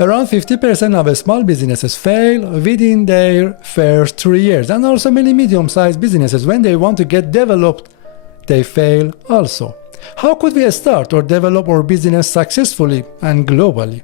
Around 50% of small businesses fail within their first 3 years. And also many medium-sized businesses, when they want to get developed, they fail also. How could we start or develop our business successfully and globally?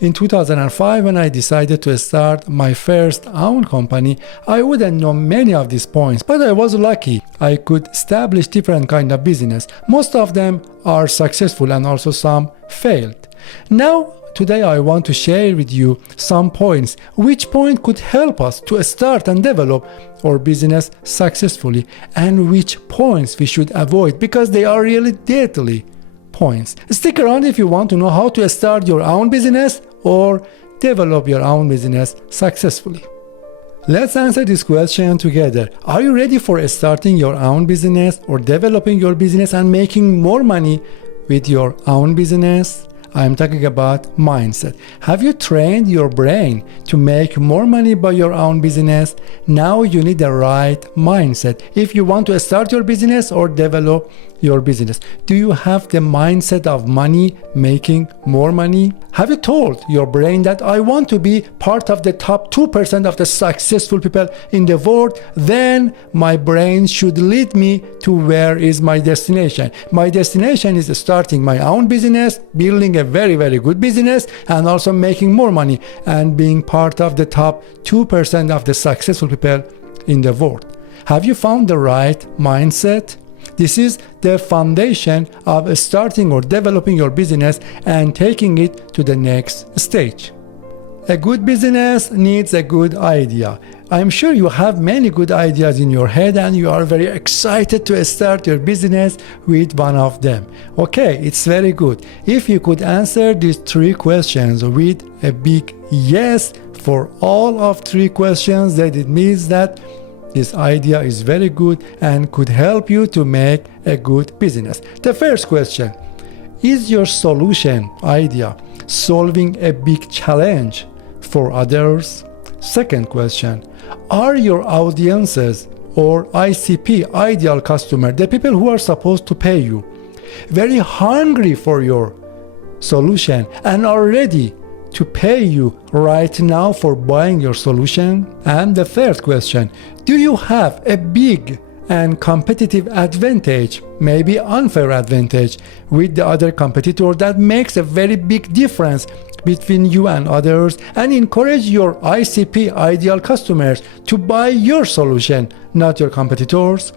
In 2005, when I decided to start my first own company, I wouldn't know many of these points, but I was lucky. I could establish different kind of business. Most of them are successful and also some failed. Now, today I want to share with you some points. Which point could help us to start and develop our business successfully, and which points we should avoid because they are really deadly points. Stick around if you want to know how to start your own business or develop your own business successfully. Let's answer this question together. Are you ready for starting your own business or developing your business and making more money with your own business? I'm talking about mindset. Have you trained your brain to make more money by your own business? Now you need the right mindset if you want to start your business or develop your business. Do you have the mindset of money, making more money? Have you told your brain that I want to be part of the top 2% of the successful people in the world? Then my brain should lead me to where is my destination. My destination is starting my own business, building a very, very good business, and also making more money and being part of the top 2% of the successful people in the world. Have you found the right mindset? This is the foundation of starting or developing your business and taking it to the next stage. A good business needs a good idea. I'm sure you have many good ideas in your head and you are very excited to start your business with one of them. Okay, it's very good. If you could answer these 3 questions with a big yes for all of 3 questions, then it means that this idea is very good and could help you to make a good business. The first question: is your solution idea solving a big challenge for others? Second question: are your audiences or ICP, ideal customer, the people who are supposed to pay you, very hungry for your solution and are ready to pay you right now for buying your solution? And the third question: do you have a big and competitive advantage, maybe unfair advantage, with the other competitor that makes a very big difference between you and others and encourage your ICP, ideal customers, to buy your solution, not your competitors?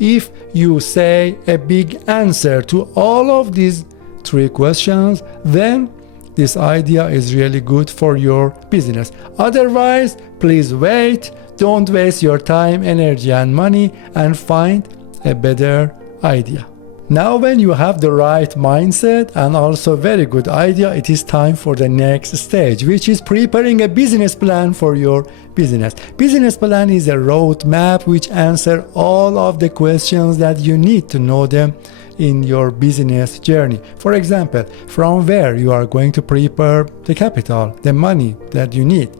If you say a big answer to all of these 3 questions, then this idea is really good for your business. Otherwise, please wait. Don't waste your time, energy, and money and find a better idea. Now, when you have the right mindset and also very good idea, it is time for the next stage, which is preparing a business plan for your business. Business plan is a roadmap which answers all of the questions that you need to know them in your business journey. For example, from where you are going to prepare the capital, the money that you need,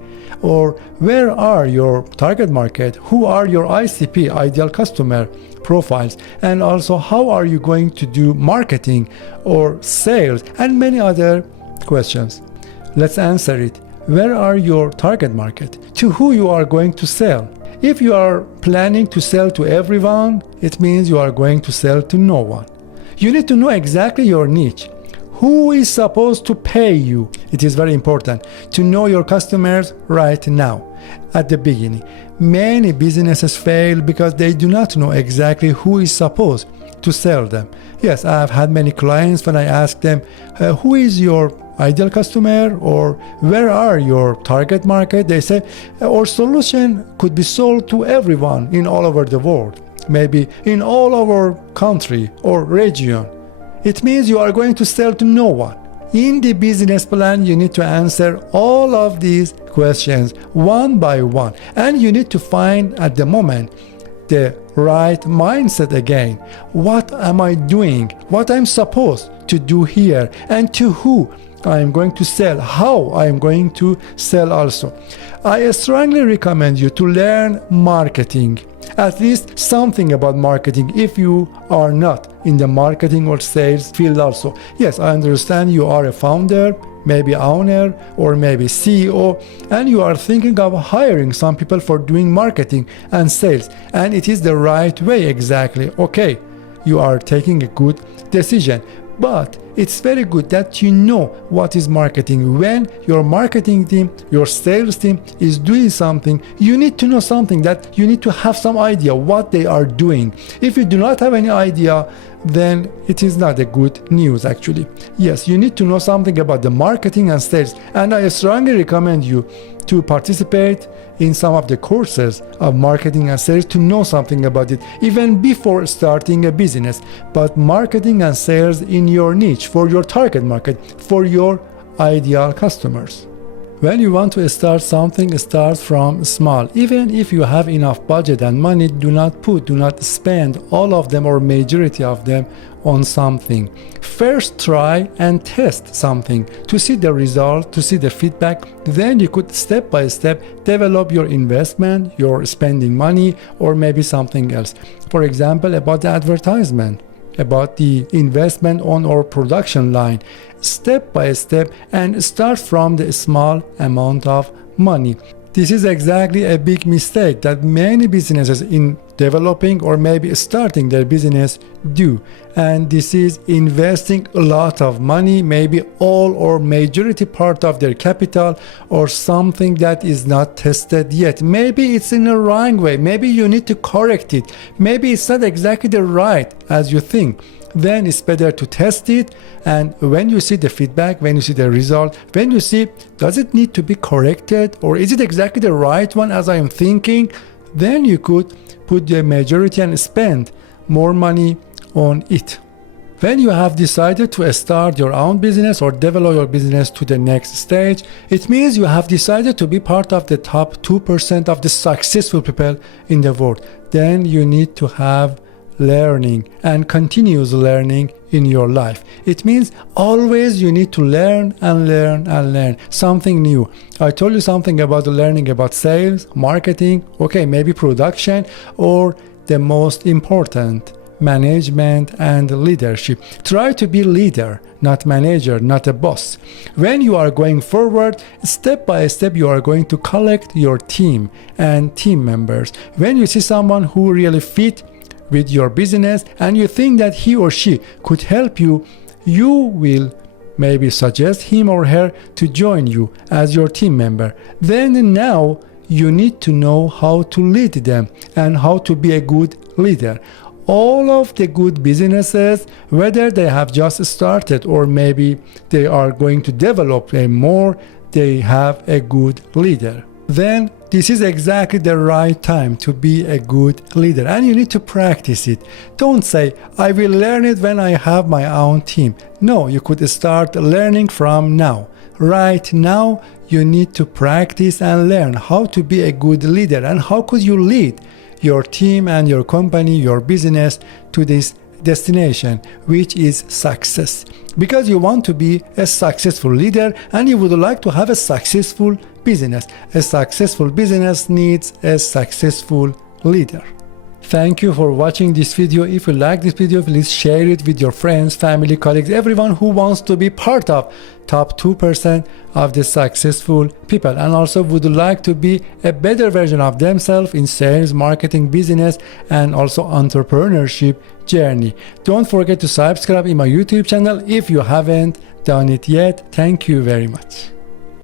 or where are your target market, who are your ICP, ideal customer profiles, and also how are you going to do marketing or sales, and many other questions. Let's answer it. Where are your target market? To who you are going to sell? If you are planning to sell to everyone, it means you are going to sell to no one. You need to know exactly your niche. Who is supposed to pay you? It is very important to know your customers right now, at the beginning. Many businesses fail because they do not know exactly who is supposed to sell them. Yes, I have had many clients when I ask them, who is your ideal customer or where are your target market? They say, our solution could be sold to everyone in all over the world, maybe in all our country or region. It means you are going to sell to no one. In the business plan, you need to answer all of these questions one by one. And you need to find at the moment the right mindset again. What am I doing? What I'm supposed to do here? And to who I'm going to sell? How I'm going to sell also? I strongly recommend you to learn marketing. At least something about marketing if you are not in the marketing or sales field also. Yes, I understand you are a founder, maybe owner or maybe CEO, and you are thinking of hiring some people for doing marketing and sales, and it is the right way exactly. Okay, you are taking a good decision. But it's very good that you know what is marketing. When your marketing team, your sales team is doing something, you need to know something, that you need to have some idea what they are doing. If you do not have any idea, then it is not a good news actually. Yes, you need to know something about the marketing and sales, and I strongly recommend you to participate in some of the courses of marketing and sales to know something about it even before starting a business. But marketing and sales in your niche, for your target market, for your ideal customers. When you want to start something, start from small. Even if you have enough budget and money, do not spend all of them or majority of them on something. First try and test something to see the result, to see the feedback. Then you could step by step develop your investment, your spending money, or maybe something else. For example, about the advertisement, about the investment on our production line, step by step, and start from the small amount of money. This is exactly a big mistake that many businesses in developing or maybe starting their business do, and this is investing a lot of money, maybe all or majority part of their capital, or something that is not tested yet. Maybe it's in a wrong way, maybe you need to correct it, maybe it's not exactly the right as you think. Then it's better to test it, and when you see the feedback, when you see the result, when you see does it need to be corrected or is it exactly the right one as I am thinking, then you could put the majority and spend more money on it. When you have decided to start your own business or develop your business to the next stage, it means you have decided to be part of the top 2% of the successful people in the world. Then you need to have learning and continuous learning in your life. It means always you need to learn and learn and learn something new. I told you something about learning about sales, marketing, okay, maybe production, or the most important, management and leadership. Try to be leader, not manager, not a boss. When you are going forward, step by step, you are going to collect your team and team members. When you see someone who really fit with your business and you think that he or she could help you, you will maybe suggest him or her to join you as your team member. Then now you need to know how to lead them and how to be a good leader. All of the good businesses, whether they have just started or maybe they are going to develop more, they have a good leader. Then this is exactly the right time to be a good leader, and you need to practice it. Don't say, I will learn it when I have my own team. No, you could start learning from now. Right now, you need to practice and learn how to be a good leader and how could you lead your team and your company, your business to this destination, which is success. Because you want to be a successful leader and you would like to have a successful business. A successful business needs a successful leader. Thank you for watching this video. If you like this video, please share it with your friends, family, colleagues, everyone who wants to be part of top 2% of the successful people and also would like to be a better version of themselves in sales, marketing, business, and also entrepreneurship journey. Don't forget to subscribe in my YouTube channel if you haven't done it yet. Thank you very much.